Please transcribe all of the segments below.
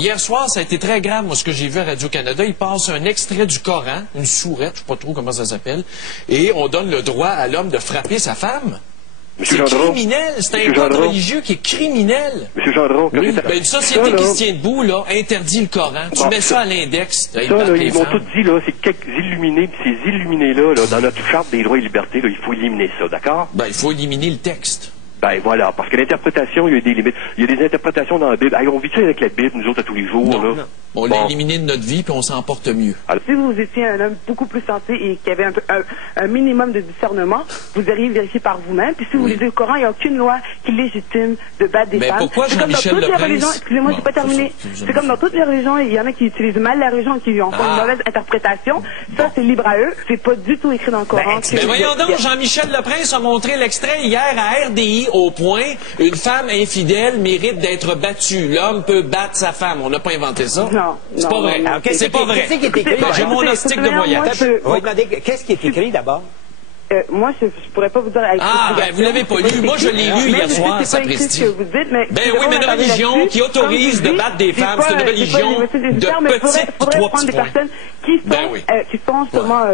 Hier soir, ça a été très grave, moi, ce que j'ai vu à Radio-Canada. Ils passent un extrait du Coran, une sourate, je sais pas trop comment ça s'appelle, et on donne le droit à l'homme de frapper sa femme. C'est criminel, c'est un code religieux qui est criminel. Monsieur Gendron, oui. Ben, une société qui se tient debout, là, interdit le Coran. Tu mets ça à l'index. Ça, là, ils m'ont tout dit, là, c'est quelques illuminés, puis ces illuminés-là, là, dans notre charte des droits et libertés, là, il faut éliminer ça, d'accord? Ben, il faut éliminer le texte. Ben voilà, parce que l'interprétation, il y a des limites. Il y a des interprétations dans la Bible. Hey, on vit ça avec la Bible, nous autres, à tous les jours, non, là. Non. On l'a éliminé de notre vie, puis on s'en porte mieux. Alors, si vous étiez un homme beaucoup plus sensé et qui avait un minimum de discernement, vous iriez vérifier par vous-même. Puis si vous lisez le Coran, il n'y a aucune loi qui légitime de battre des femmes. Mais pourquoi Jean-Michel Leprince? Excusez-moi, j'ai pas terminé. C'est comme dans toutes les religions, il y en a qui utilisent mal la religion, qui en font une mauvaise interprétation. Ça, c'est libre à eux. C'est pas du tout écrit dans le Coran. Mais voyons donc, Jean-Michel Leprince a montré l'extrait hier à RDI au point. Une femme infidèle mérite d'être battue. L'homme peut battre sa femme. On n'a pas inventé ça. Non. C'est pas vrai. Okay, c'est pas vrai. Qu'est-ce qui est écrit? J'ai mon hostique de voyage. Qu'est-ce qui est écrit d'abord? Moi, je pourrais pas vous dire... Ben, vous l'avez pas lu. Moi, je l'ai lu hier soir, sapristi. Ben oui, mais une religion qui autorise de battre des femmes, c'est une religion de petite trois petits points. Qui sont justement...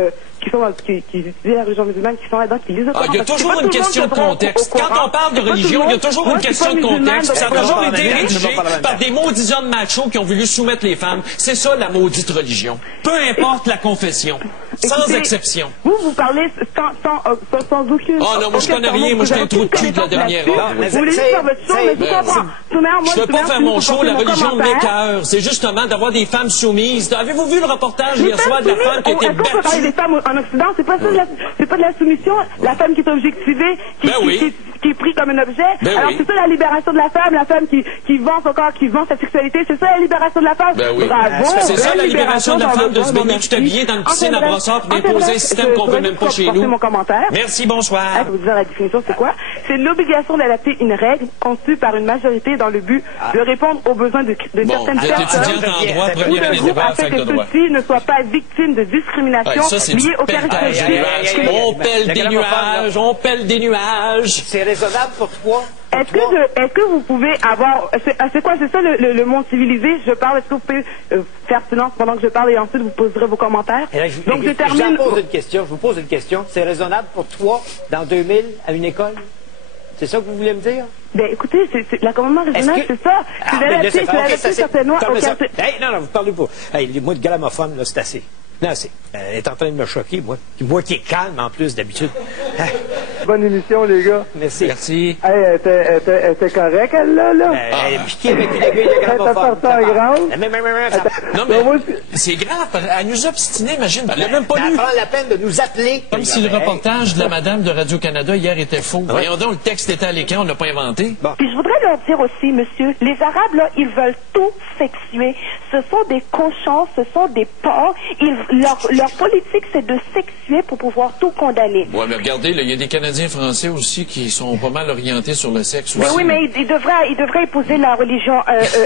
qui utilisent la religion musulmane, qui sont là-dedans, qui lisent... Il y a toujours une question de contexte. Quand on parle de religion, il y a toujours une question de contexte. Ça a toujours été rédigé par des maudits hommes machos qui ont voulu soumettre les femmes. C'est ça, la maudite religion. Peu importe la confession. Sans exception. Vous parlez sans aucune... Ah non, moi je connais rien. Moi je suis un trou de cul de la dernière heure. Vous voulez faire votre show, mais je comprends. Je veux pas faire mon show, la religion de m'écoeure. C'est justement d'avoir des femmes soumises. Avez-vous vu le reportage hier soir de la femme qui a été battue? Est-ce qu'on peut parler des femmes en Occident? C'est pas ça, c'est pas de la soumission. La femme qui est objectivée, qui est prise comme un objet. Alors c'est ça la libération de la femme qui vend son corps, qui vend sa sexualité. C'est ça la libération de la femme. Bravo. C'est ça la libération de la femme, de se baigner tout habillé dans une piscine à brossard puis d'imposer un système qu'on veut même pas chez nous. Mon commentaire. Merci, bonsoir. Je vais vous dire la définition, c'est quoi? C'est l'obligation d'adapter une règle conçue par une majorité dans le but de répondre aux besoins de certaines personnes en droit, première année de droit, afin que ceux-ci ne soient pas victimes de discrimination liée au caractère. On pèle des nuages, on pèle des nuages. C'est raisonnable pour toi? Est-ce que vous pouvez avoir... C'est quoi? C'est ça le monde civilisé? Je parle. Est-ce que vous pouvez faire silence pendant que je parle et ensuite vous poserez vos commentaires? Donc je termine... Je vous pose une question. C'est raisonnable pour toi, dans 2000, à une école? C'est ça que vous voulez me dire? Ben écoutez, l'accommodement raisonnable, c'est ça. C'est d'adapter certaines lois au caractère. Non, vous parlez pas. Moi, de gramophone, là, c'est assez. Non, elle est en train de me choquer, moi. Moi qui est calme, en plus, d'habitude. Bonne émission, les gars. Merci. Merci. Elle était correcte, elle, là? Elle est piquée avec une aiguille de gramophone. Non, mais c'est grave. Elle nous a obstinés, imagine. Elle n'a même pas lu. Elle prend la peine de nous appeler. Comme si le reportage de la madame de Radio-Canada hier était faux. Voyons donc, le texte était à l'écran, on ne l'a pas inventé. Puis je voudrais leur dire aussi, monsieur, les Arabes, là, ils veulent tout sexuer. Ce sont des cochons, ce sont des porcs. Leur politique, c'est de sexuer pour pouvoir tout condamner. Ouais, mais regardez, il y a des Canadiens français aussi qui sont pas mal orientés sur le sexe. Mais oui, mais ils devraient épouser la religion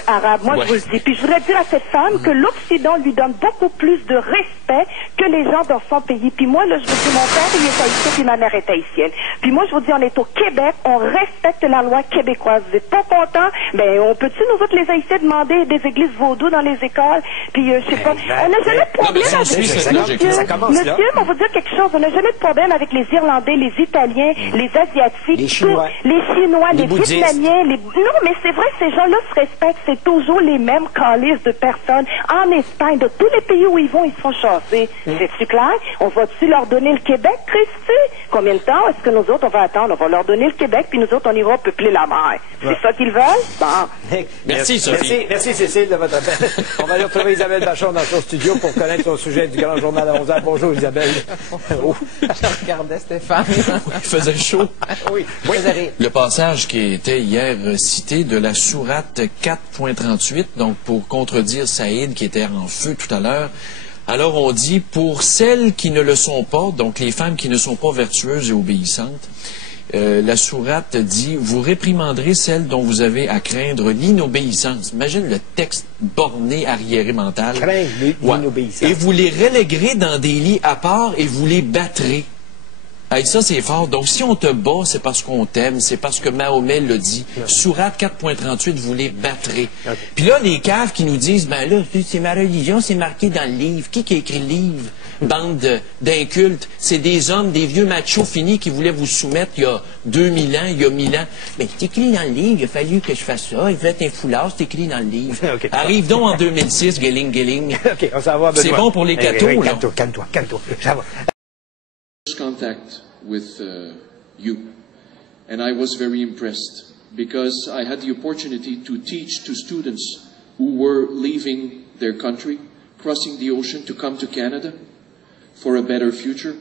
arabe. Moi, je vous le dis. Puis je voudrais dire à cette femme que l'Occident lui donne beaucoup plus de respect que les gens dans son pays. Puis moi, là, je vous dis, mon père, il est haïtien, puis ma mère est haïtienne. Puis moi, je vous dis, on est au Québec, on respecte la loi québécoise. Vous êtes pas contents? Ben, on peut-tu, nous autres, les Haïtiens, demander des églises vaudou dans les écoles? Puis, je sais pas. On n'a jamais de problème avec... Monsieur, on va vous dire quelque chose. On n'a jamais de problème avec les Irlandais, les Italiens, les Asiatiques, les Chinois, les Vietnamiens. Non, mais c'est vrai, ces gens-là se respectent. C'est toujours les mêmes calices de personnes. En Espagne, de tous les pays où ils vont, ils se font chasser. C'est-tu clair? On va-tu leur donner le Québec, Christy? Combien de temps est-ce que nous autres, on va attendre? On va leur donner le Québec, puis nous autres, on ira peupler la mer. C'est ça qu'ils veulent? Bon. Merci, Sophie. Merci, Cécile, de votre appel. On va aller retrouver Isabelle Bachon dans son studio pour connaître son sujet du Grand Journal à 11h. Bonjour, Isabelle. Je regardais Stéphane. Il faisait chaud. Oui. Le passage qui était hier cité de la sourate 4.38, donc pour contredire Saïd qui était en feu tout à l'heure. Alors on dit, pour celles qui ne le sont pas, donc les femmes qui ne sont pas vertueuses et obéissantes, la sourate dit, vous réprimanderez celles dont vous avez à craindre l'inobéissance. Imagine le texte borné, arriéré mental. Craindre l'inobéissance. Et vous les reléguerez dans des lits à part et vous les battrez. Hey, ça, c'est fort. Donc, si on te bat, c'est parce qu'on t'aime, c'est parce que Mahomet l'a dit. Sourate 4.38, vous les battrez. Puis là, les caves qui nous disent, ben là, c'est ma religion, c'est marqué dans le livre. Qui a écrit le livre? Bande d'incultes. C'est des hommes, des vieux machos finis qui voulaient vous soumettre il y a 2000 ans, il y a 1000 ans. Mais c'est écrit dans le livre, il a fallu que je fasse ça. Il faut être un foulard, c'est écrit dans le livre. Okay. Arrive donc en 2006, Gelling. OK, on s'en va, Benoît. C'est bon pour les cathos, là. Calme-toi. Ça va. Contact with you, and I was very impressed because I had the opportunity to teach to students who were leaving their country, crossing the ocean to come to Canada for a better future,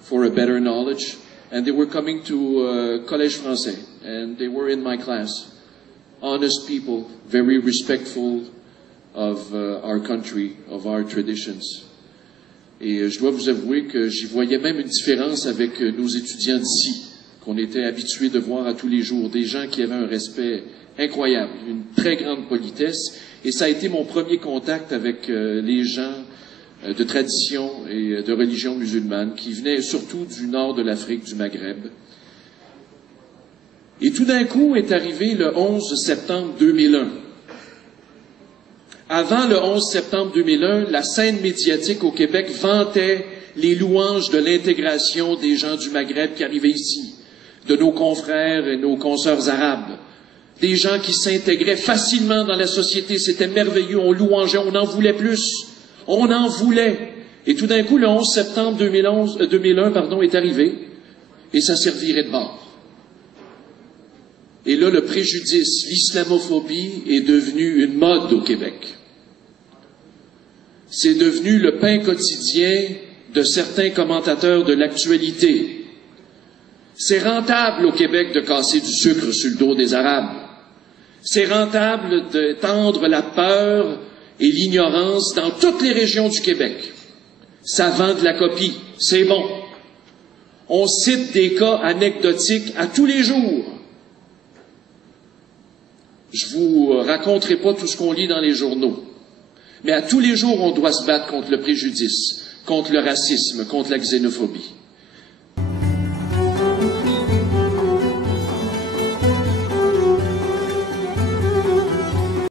for a better knowledge, and they were coming to Collège Français, and they were in my class. Honest people, very respectful of our country, of our traditions. Et je dois vous avouer que j'y voyais même une différence avec nos étudiants d'ici, qu'on était habitués de voir à tous les jours, des gens qui avaient un respect incroyable, une très grande politesse. Et ça a été mon premier contact avec les gens de tradition et de religion musulmane, qui venaient surtout du nord de l'Afrique, du Maghreb. Et tout d'un coup est arrivé le 11 septembre 2001. Avant le 11 septembre 2001, la scène médiatique au Québec vantait les louanges de l'intégration des gens du Maghreb qui arrivaient ici, de nos confrères et nos consoeurs arabes, des gens qui s'intégraient facilement dans la société. C'était merveilleux, on louangeait, on en voulait plus, on en voulait. Et tout d'un coup, le 11 septembre 2001 est arrivé, et ça servirait de bord. Et là, le préjudice, l'islamophobie est devenu une mode au Québec. C'est devenu le pain quotidien de certains commentateurs de l'actualité. C'est rentable au Québec de casser du sucre sur le dos des Arabes. C'est rentable de tendre la peur et l'ignorance dans toutes les régions du Québec. Ça vend de la copie, c'est bon. On cite des cas anecdotiques à tous les jours. Je vous raconterai pas tout ce qu'on lit dans les journaux. Mais à tous les jours, on doit se battre contre le préjudice, contre le racisme, contre la xénophobie.